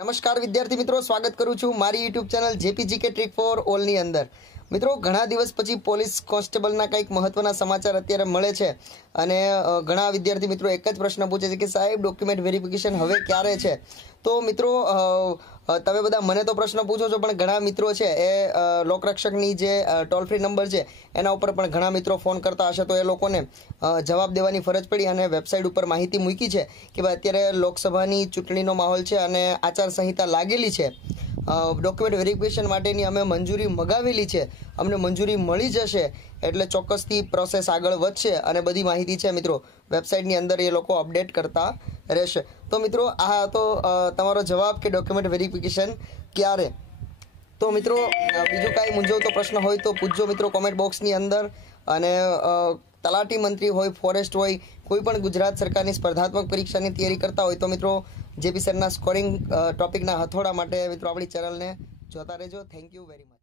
નમસ્કાર વિદ્યાર્થી મિત્રો, સ્વાગત કરું છું મારી યુટ્યુબ ચેનલ જેપીજીકે ટ્રીક ફોર ઓલની અંદર। મિત્રો, ઘણા દિવસ પછી પોલીસ કોન્સ્ટેબલના કંઈક મહત્વના સમાચાર અત્યારે મળે છે અને ઘણા વિદ્યાર્થી મિત્રો એક જ પ્રશ્ન પૂછે છે કે સાહેબ ડોક્યુમેન્ટ વેરિફિકેશન હવે ક્યારે છે। તો મિત્રો તમે બધા મને તો પ્રશ્ન પૂછો છો, પણ ઘણા મિત્રો છે એ લોકરક્ષકની જે ટોલ ફ્રી નંબર છે એના ઉપર પણ ઘણા મિત્રો ફોન કરતા હશે, તો એ લોકોને જવાબ દેવાની ફરજ પડી અને વેબસાઇટ ઉપર માહિતી મૂકી છે કે ભાઈ અત્યારે લોકસભાની ચૂંટણીનો માહોલ છે અને આચારસંહિતા લાગેલી છે। ડોક્યુમેન્ટ વેરિફિકેશન માટેની અમે મંજૂરી મગાવેલી છે, અમને મંજૂરી મળી જશે એટલે ચોક્કસથી પ્રોસેસ આગળ વધશે અને બધી માહિતી છે મિત્રો વેબસાઇટની અંદર એ લોકો અપડેટ કરતા રહેશે। તો મિત્રો આ તો તમારો જવાબ કે ડોક્યુમેન્ટ વેરિફિકેશન ક્યારે। તો મિત્રો બીજું કાંઈ મૂંઝવતો પ્રશ્ન હોય તો પૂછજો મિત્રો કોમેન્ટ બોક્સની અંદર। અને તલાટી મંત્રી હોય, ફોરેસ્ટ હોય, કોઈ પણ ગુજરાત સરકારની સ્પર્ધાત્મક પરીક્ષાની તૈયારી કરતા હોય તો મિત્રો જેપી સરના સ્કોરિંગ ટોપિકના હથોડા માટે મિત્રો આપણી ચેનલને જોતા રહેજો। Thank you very much.